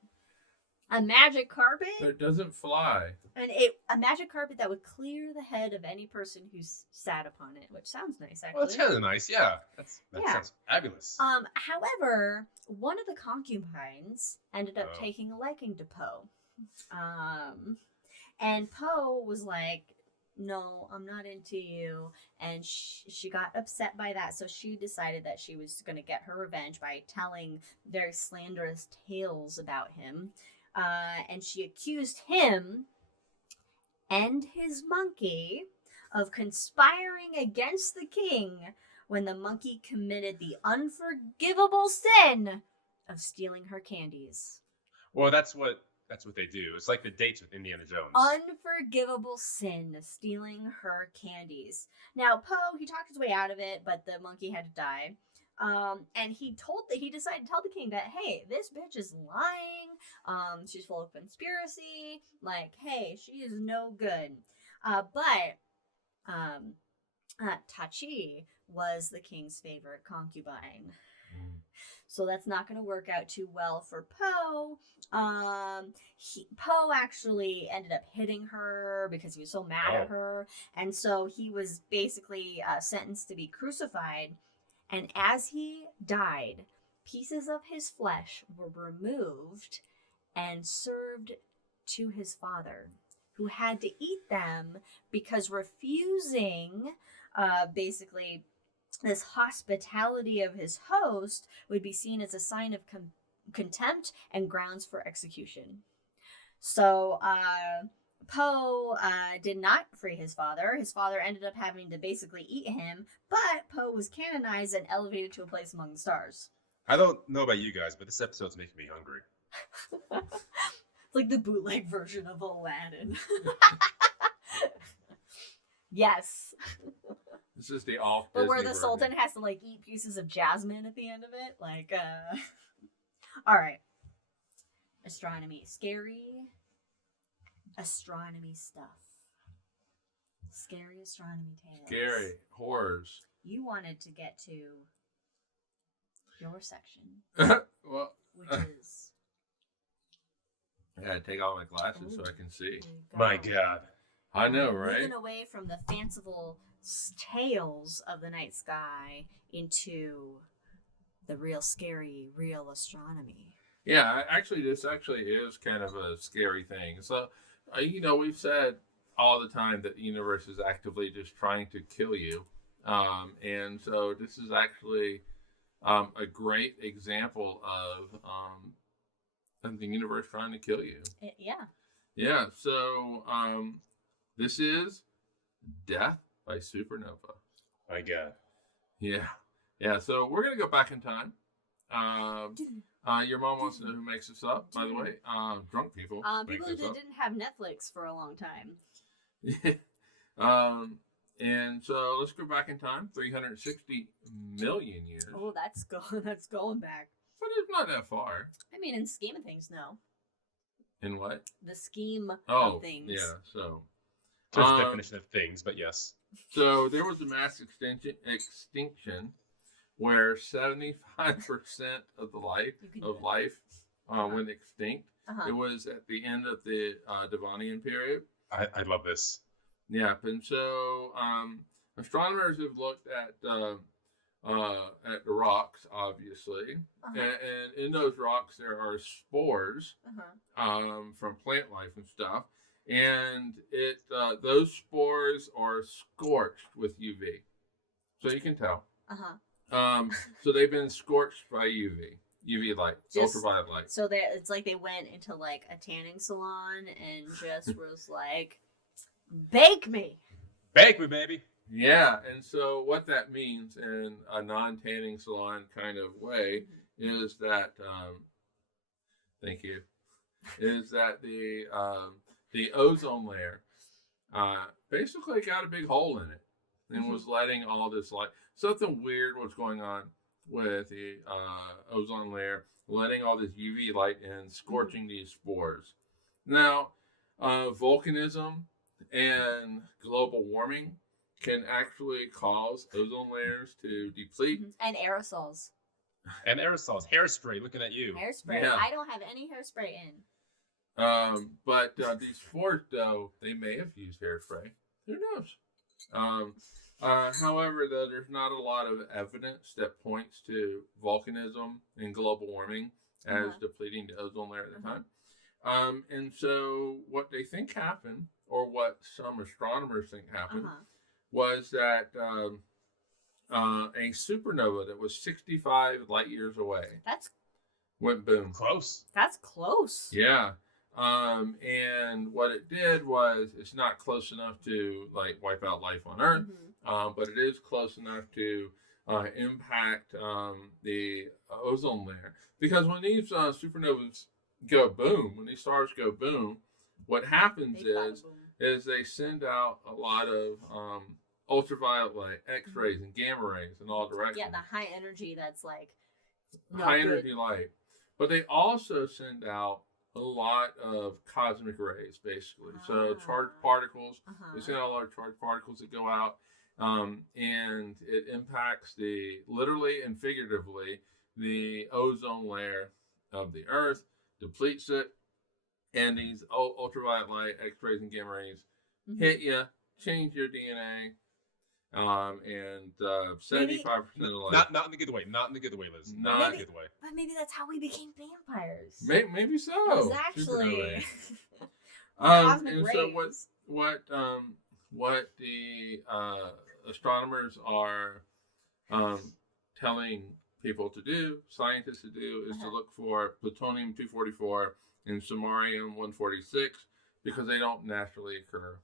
A magic carpet. But it doesn't fly. And a magic carpet that would clear the head of any person who sat upon it, which sounds nice, actually. Well, it's kind of nice, yeah. That sounds fabulous. However, one of the concubines ended up taking a liking to Poe. And Poe was like, no, I'm not into you. And she got upset by that. So she decided that she was going to get her revenge by telling very slanderous tales about him. And she accused him and his monkey of conspiring against the king when the monkey committed the unforgivable sin of stealing her candies. Well, that's what they do. It's like the dates with Indiana Jones. Unforgivable sin of stealing her candies. Now, Poe, he talked his way out of it, but the monkey had to die. And he decided to tell the king that, hey, this bitch is lying. She's full of conspiracy. Hey, she is no good. But Tachi was the king's favorite concubine. So that's not going to work out too well for Poe. Poe actually ended up hitting her because he was so mad at her. And so he was basically sentenced to be crucified. And as he died, pieces of his flesh were removed and served to his father, who had to eat them because refusing basically this hospitality of his host would be seen as a sign of contempt and grounds for execution. So Poe did not free his father. His father ended up having to basically eat him, but Poe was canonized and elevated to a place among the stars. I don't know about you guys, but this episode's making me hungry. It's like the bootleg version of Aladdin. Yes. This is the off. But where the Sultan has to eat pieces of jasmine at the end of it. All right. Astronomy. Scary astronomy stuff. Scary astronomy tales. Scary. Horrors. You wanted to get to your section. Well, which is... I gotta take off my glasses so I can see. My God. I know, right? Moving away from the fanciful tales of the night sky into the real scary, real astronomy. Yeah, actually, this actually is kind of a scary thing. So, we've said all the time that the universe is actively just trying to kill you. And so this is actually a great example of the universe trying to kill you. Yeah. Yeah, so this is Death by Supernova. My God. Yeah. Yeah, so we're going to go back in time. Your mom wants to know who makes this up, by the way. Drunk people. People who didn't have Netflix for a long time. And so let's go back in time, 360 million years. Oh, that's going back. But it's not that far. I mean, in the scheme of things, no. In what? The scheme of things. Yeah, so. There's a definition of things, but yes. So there was a mass extinction where 75% of the life went extinct. It was at the end of the Devonian period. I love this. Yeah, and so astronomers have looked at the rocks, obviously, and in those rocks there are spores from plant life and stuff, and those spores are scorched with UV, so you can tell. So they've been scorched by UV. UV light, Just- ultraviolet light. So it's like they went into like a tanning salon and just was like, bake me. Bake me, baby. Yeah, and so what that means in a non-tanning salon kind of way is that, thank you, is that the ozone layer basically got a big hole in it and was letting all this light. Something weird was going on with the ozone layer, letting all this UV light in, scorching these spores. Now, volcanism and global warming can actually cause ozone layers to deplete. And aerosols. And aerosols, hairspray, looking at you. Hairspray. Yeah. I don't have any hairspray in. But these spores, though, they may have used hairspray. Who knows? However, though, there's not a lot of evidence that points to volcanism and global warming as depleting the ozone layer at the time. And so what they think happened, or what some astronomers think happened, was that a supernova that was 65 light years away went boom. Close. That's close. Yeah. And what it did was, it's not close enough to like wipe out life on Earth, but it is close enough to impact the ozone layer. Because when these supernovas go boom, when these stars go boom, what happens is they send out a lot of ultraviolet light, X-rays, and gamma rays in all directions. Yeah, the high energy that's like high energy light. But they also send out a lot of cosmic rays, basically. So charged particles. They send out a lot of charged particles that go out, and it impacts literally and figuratively, the ozone layer of the Earth, depletes it, and these ultraviolet light, X-rays, and gamma rays hit you, change your DNA, and 75% of life. Not in the good way. Not in the good way, Liz. Not in the good way. But maybe that's how we became vampires. Maybe so. Exactly. And rays. so what the astronomers are telling people to do, scientists to do, is to look for plutonium-244 and samarium-146, because they don't naturally occur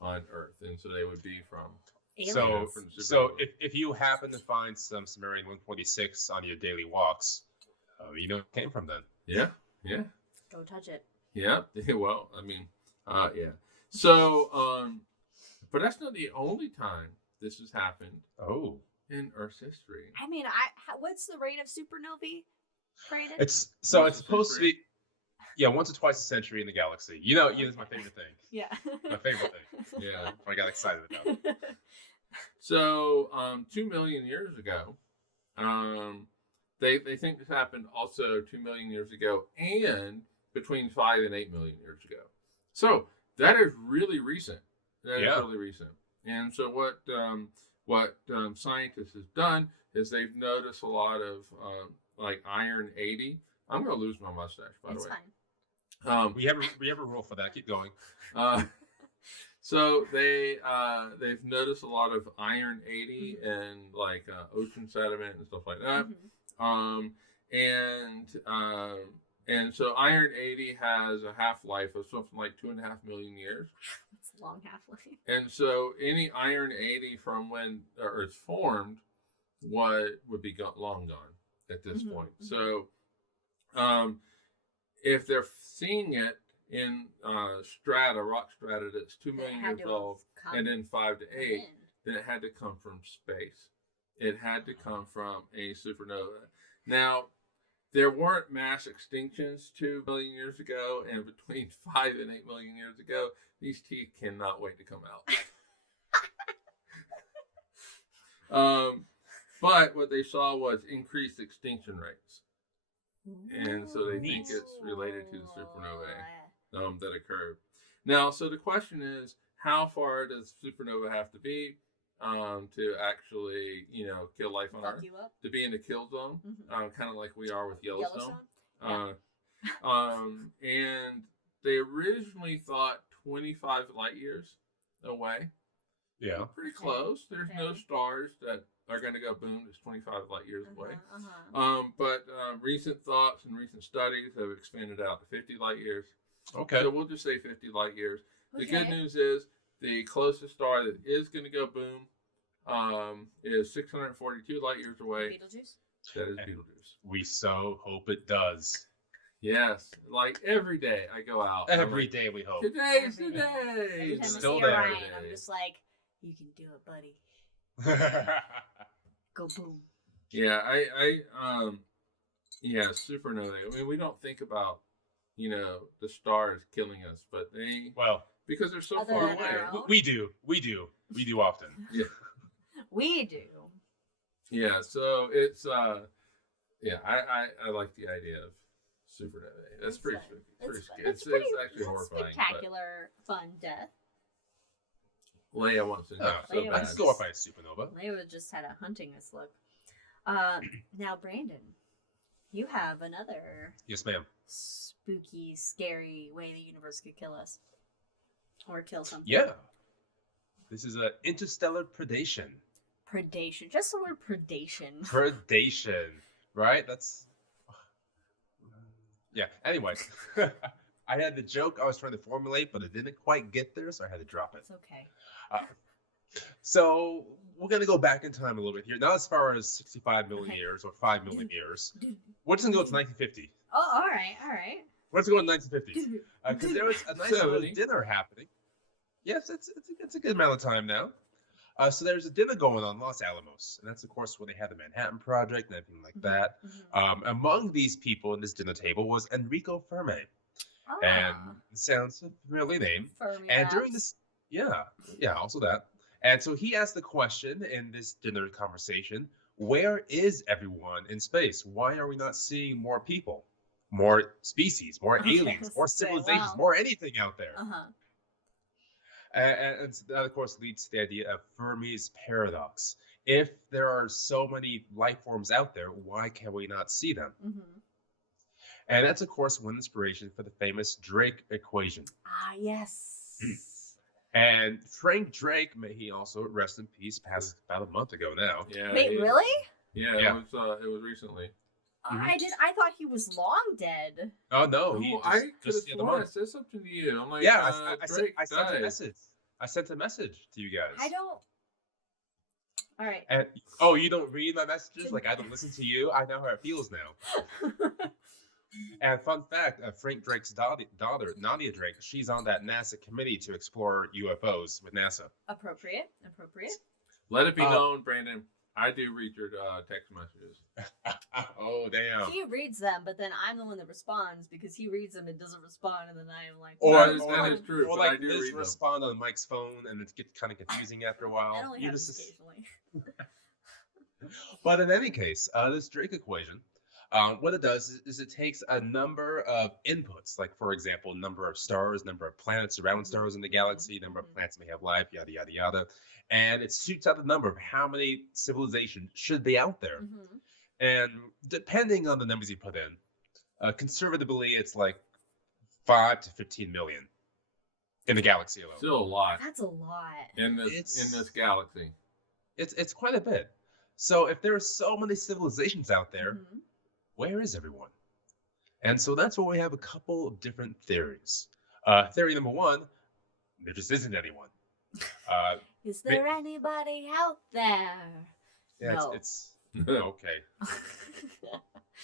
on Earth, and so they would be from Aliens. So if you happen to find some samarium-146 on your daily walks, you know it came from then. Yeah. Don't touch it. Yeah. Well, I mean, yeah. So, but that's not the only time this has happened. Oh. In Earth's history. I mean, what's the rate of supernovae created? It's supposed to be, once or twice a century in the galaxy. You know, it's my favorite thing. Yeah. My favorite thing. Yeah. I got excited about it. So, 2 million years ago, they think this happened also 2 million years ago, and between 5 and 8 million years ago. So that is really recent. That is really recent. And so what scientists have done is they've noticed a lot of like iron 80. I'm going to lose my mustache, by the way. It's fine. We have a rule for that. Keep going. So they've noticed a lot of iron 80 in like ocean sediment and stuff like that. And so iron 80 has a half-life of something like 2.5 million years. That's a long half-life. And so any iron 80 from when Earth formed would be long gone at this point. So if they're seeing it in rock strata that's 2 million years old, and then 5 to 8, then it had to come from space. It had to come from a supernova. Now, there weren't mass extinctions 2 million years ago, and between 5 and 8 million years ago, these teeth cannot wait to come out. But what they saw was increased extinction rates. And so they think it's related to the supernovae that occurred. Now, so the question is, how far does supernova have to be to actually, kill life on Earth? To be in the kill zone, kind of like we are with Yellowstone. And they originally thought 25 light years away Yeah. Pretty close. There's no stars that are going to go boom. It's 25 light years away. But recent thoughts and recent studies have expanded out to 50 light years. Okay. So we'll just say 50 light years. The good news is the closest star that is going to go boom is 642 light years away. Betelgeuse? That is Betelgeuse. We so hope it does. Yes. Like every day I go out. Every day we hope. Today's the day. Every time I Still see there. Orion, I'm just like, you can do it, buddy. Go boom. Yeah, supernovae. I mean, we don't think about, the stars killing us, but because they're so far away. We do often. Yeah. We do. Yeah, so it's I like the idea of supernovae. That's pretty spooky. It's actually horrifying. Spectacular, fun death. Leia wants to know so bad. Let's go up by a supernova. Leia just had a hunting this look. Now, Brandon, you have another. Yes, ma'am. Spooky, scary way the universe could kill us. Or kill something. Yeah. This is a interstellar predation. Predation. Just the word predation. Predation. Right? That's... Yeah. Anyway. I had the joke I was trying to formulate, but it didn't quite get there, so I had to drop it. It's okay. So we're going to go back in time a little bit here. Not as far as 65 million years or 5 million years. We're just going to go to 1950. Oh, all right. Let's go to 1950. Because there was a nice little dinner happening. Yes, it's a good amount of time now. So there's a dinner going on in Los Alamos. And that's, of course, where they had the Manhattan Project and everything like that. Among these people in this dinner table was Enrico Fermi. And it sounds a familiar name. And during this, also that. And so he asked the question in this dinner conversation, where is everyone in space? Why are we not seeing more people, more species, more aliens, more civilizations, more anything out there? And that, of course, leads to the idea of Fermi's paradox. If there are so many life forms out there, why can we not see them? And that's, of course, one inspiration for the famous Drake equation. Ah, yes. And Frank Drake, may he also rest in peace, passed about a month ago now. Yeah. Wait, really? Yeah, it was recently. I thought he was long dead. Oh no, I could have sworn I said something to you. I'm like, I sent a message. I sent a message to you guys. I don't. All right. And you don't read my messages? Like I don't listen to you? I know how it feels now. And fun fact, Frank Drake's daughter, Nadia Drake, she's on that NASA committee to explore UFOs with NASA. Appropriate. Let it be known, Brandon, I do read your text messages. Oh, damn. He reads them, but then I'm the one that responds because he reads them and doesn't respond, and then I am like... that is true, or but like I do this read respond on Mike's phone, and it gets kind of confusing after a while. That only happens occasionally. But in any case, this Drake equation, what it does is it takes a number of inputs, like, for example, number of stars, number of planets around stars in the galaxy, number of planets may have life, yada, yada, yada. And it shoots out the number of how many civilizations should be out there. And depending on the numbers you put in, conservatively, it's like 5 to 15 million in the galaxy alone. Still a lot. That's a lot. In this galaxy. It's quite a bit. So if there are so many civilizations out there, where is everyone? And so that's where we have a couple of different theories. Theory number one, there just isn't anyone. Is there anybody out there? Yeah, no. It's okay.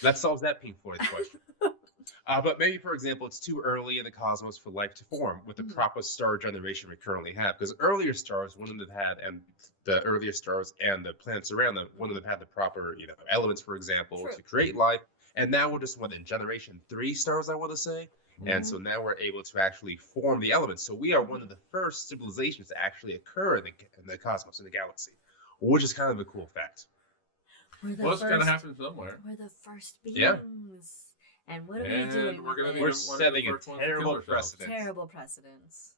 That solves that Pink Floyd question. But maybe, for example, it's too early in the cosmos for life to form with the proper star generation we currently have. Because earlier stars, one of them had, and the earlier stars and the planets around them, one of them had the proper, elements, for example, to create life. And now we're just in generation 3 stars, I want to say. And so now we're able to actually form the elements. So we are one of the first civilizations to actually occur in the cosmos, in the galaxy, which is kind of a cool fact. It's going to happen somewhere. We're the first beings. Yeah. And what are we doing? We're setting a terrible precedent. Terrible precedents.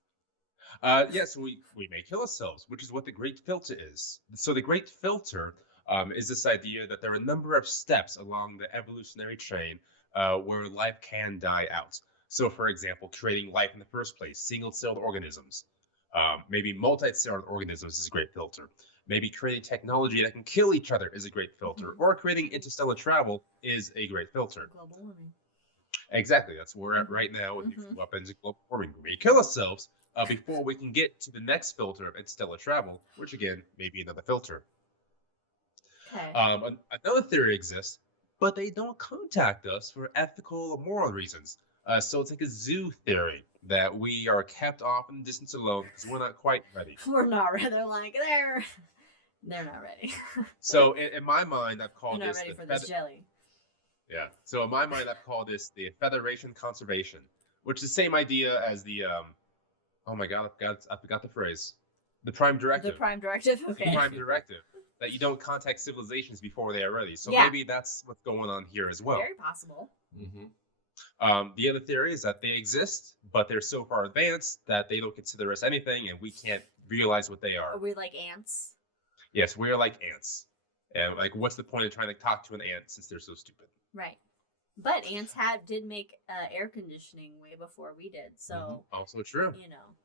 Yes, we may kill ourselves, which is what the Great Filter is. So the Great Filter is this idea that there are a number of steps along the evolutionary chain where life can die out. So, for example, creating life in the first place, single-celled organisms. Maybe multi-cellular organisms is a great filter. Maybe creating technology that can kill each other is a great filter. Or creating interstellar travel is a great filter. Global warming. Exactly. That's where we're at right now with nuclear weapons and global warming. We may kill ourselves before we can get to the next filter of interstellar travel, which again may be another filter. Okay. Another theory exists, but they don't contact us for ethical or moral reasons. So it's like a zoo theory that we are kept off in the distance alone because we're not quite ready. We're not ready. They're like, they're not ready. So in my mind, I've called They're not this ready for this jelly. Yeah. So in my mind, I've called this the Federation Conservation, which is the same idea as the oh my God, I forgot the phrase. The Prime Directive. The Prime Directive. Okay. The Prime Directive. That you don't contact civilizations before they are ready. So maybe that's what's going on here as well. Very possible. The other theory is that they exist, but they're so far advanced that they don't consider us anything, and we can't realize what they are. Are we like ants? Yes, we're like ants. And like, what's the point of trying to talk to an ant since they're so stupid? Right. But ants did make air conditioning way before we did, so also true. You know.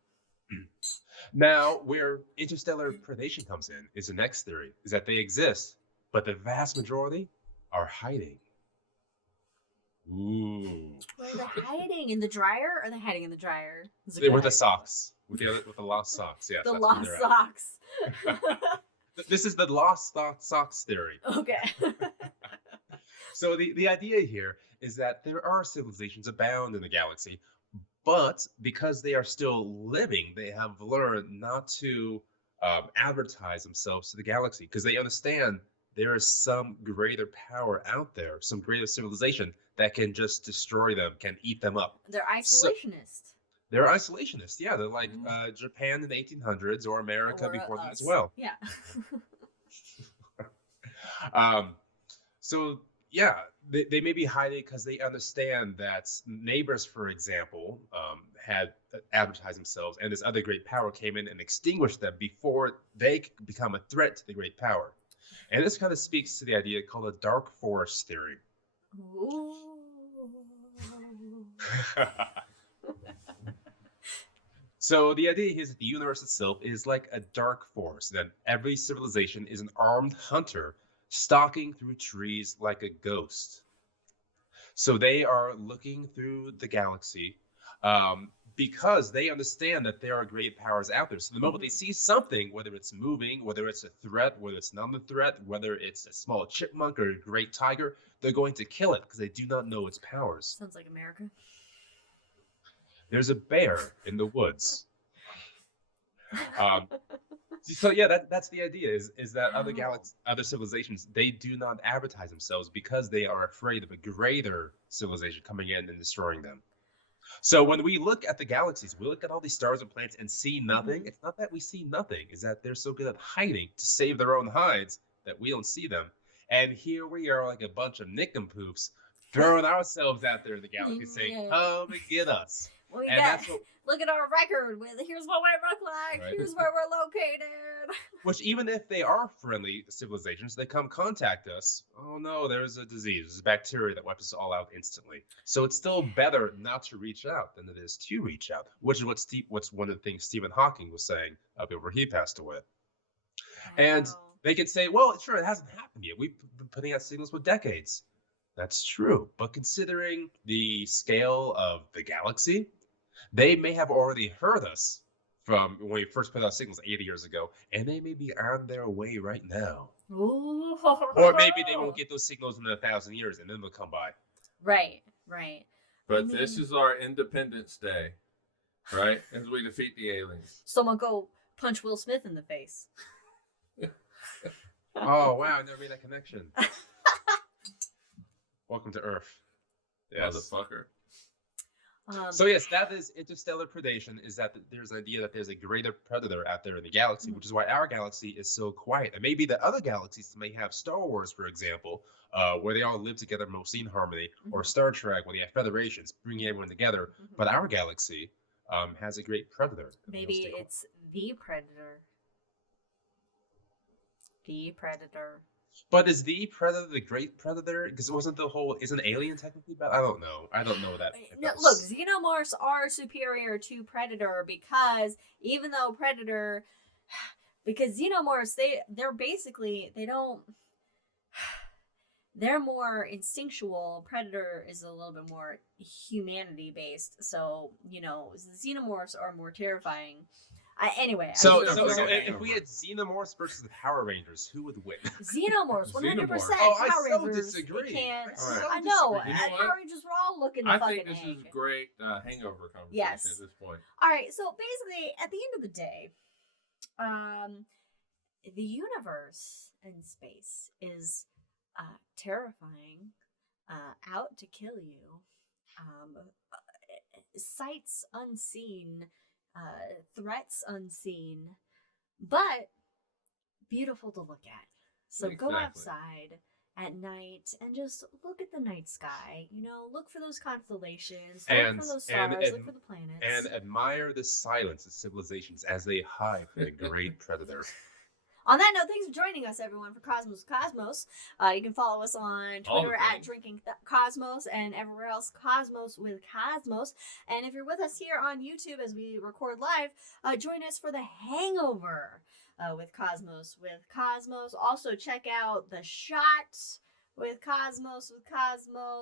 Now, where interstellar predation comes in is the next theory, is that they exist, but the vast majority are hiding. Ooh. Where are they hiding? In the dryer? Are they hiding in the dryer? With the socks. With the lost socks, yes. The lost socks. This is the lost socks theory. Okay. So the idea here is that there are civilizations abound in the galaxy, but because they are still living, they have learned not to advertise themselves to the galaxy because they understand there is some greater power out there, some greater civilization that can just destroy them, can eat them up. They're isolationists. They're isolationists, yeah. They're like Japan in the 1800s or America before them as well. Yeah. So, yeah, they may be hiding because they understand that neighbors, for example, had advertised themselves, and this other great power came in and extinguished them before they could become a threat to the great power. And this kind of speaks to the idea called a dark forest theory. Ooh. So the idea is that the universe itself is like a dark forest, that every civilization is an armed hunter stalking through trees like a ghost. So they are looking through the galaxy because they understand that there are great powers out there. So the moment they see something, whether it's moving, whether it's a threat, whether it's not a threat, whether it's a small chipmunk or a great tiger, they're going to kill it because they do not know its powers. Sounds like America. There's a bear in the woods. So yeah, that's the idea is that other civilizations, they do not advertise themselves because they are afraid of a greater civilization coming in and destroying them. So when we look at the galaxies, we look at all these stars and planets and see nothing. It's not that we see nothing, it's that they're so good at hiding to save their own hides that we don't see them. And here we are like a bunch of nincompoops throwing ourselves out there in the galaxy saying, come and get us. Well, look at our record. Here's what we look like. Right. Here's where we're located. Which even if they are friendly civilizations, they come contact us. Oh no, there's a disease. There's a bacteria that wipes us all out instantly. So it's still better not to reach out than it is to reach out, which is what's one of the things Stephen Hawking was saying before he passed away. And they can say, well, sure, it hasn't happened yet. We've been putting out signals for decades. That's true. But considering the scale of the galaxy, they may have already heard us from when we first put out signals 80 years ago, and they may be on their way right now. Ooh. Or maybe they won't get those signals in 1,000 years, and then they'll come by. Right. But this is our Independence Day, right? As we defeat the aliens. Someone go punch Will Smith in the face. Oh, wow, I never made that connection. Welcome to Earth. Yes. Motherfucker. So yes, that is interstellar predation, is that there's an idea that there's a greater predator out there in the galaxy, which is why our galaxy is so quiet. And maybe the other galaxies may have Star Wars, for example, where they all live together mostly in harmony, or Star Trek, where they have federations, bringing everyone together. But our galaxy has a great predator. Maybe it's the predator. The predator. But is the Predator the Great Predator? Because wasn't the whole isn't Alien technically? But I don't know. I don't know that. No, look, xenomorphs are superior to Predator because even though Predator, because xenomorphs they're basically they're more instinctual. Predator is a little bit more humanity based. So xenomorphs are more terrifying. Anyway. So if we had Xenomorphs versus the Power Rangers, who would win? Xenomorphs, 100%. Oh, Power I so Rangers, disagree. Can't. Right. I know. You know Power Rangers were all looking the I fucking think this egg. is great hangover conversation Yes. at this point. All right. So basically, at the end of the day, the universe and space is terrifying, out to kill you, sights unseen, threats unseen, but beautiful to look at. So Exactly. go outside at night and just look at the night sky. Look for those constellations, look for those stars, look for the planets, and admire the silence of civilizations as they hide from the great predator. On that note, thanks for joining us, everyone, for Cosmos. You can follow us on Twitter at Drinking Cosmos and everywhere else, Cosmos with Cosmos. And if you're with us here on YouTube as we record live, join us for the Hangover with Cosmos. Also, check out the Shot with Cosmos.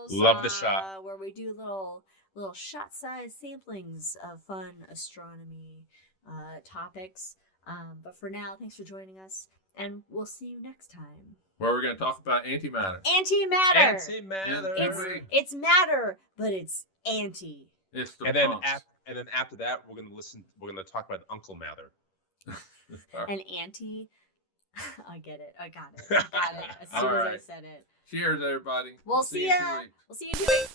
Love the Shot, where we do little shot-sized samplings of fun astronomy topics. But for now, thanks for joining us, and we'll see you next time. Where we're going to talk about antimatter. Antimatter. It's matter, but it's anti. It's the and then after that, we're gonna talk about Uncle Mather. An anti. I get it. I got it. As soon as I said it. Cheers, everybody. We'll see you ya. We'll see you in 2 weeks.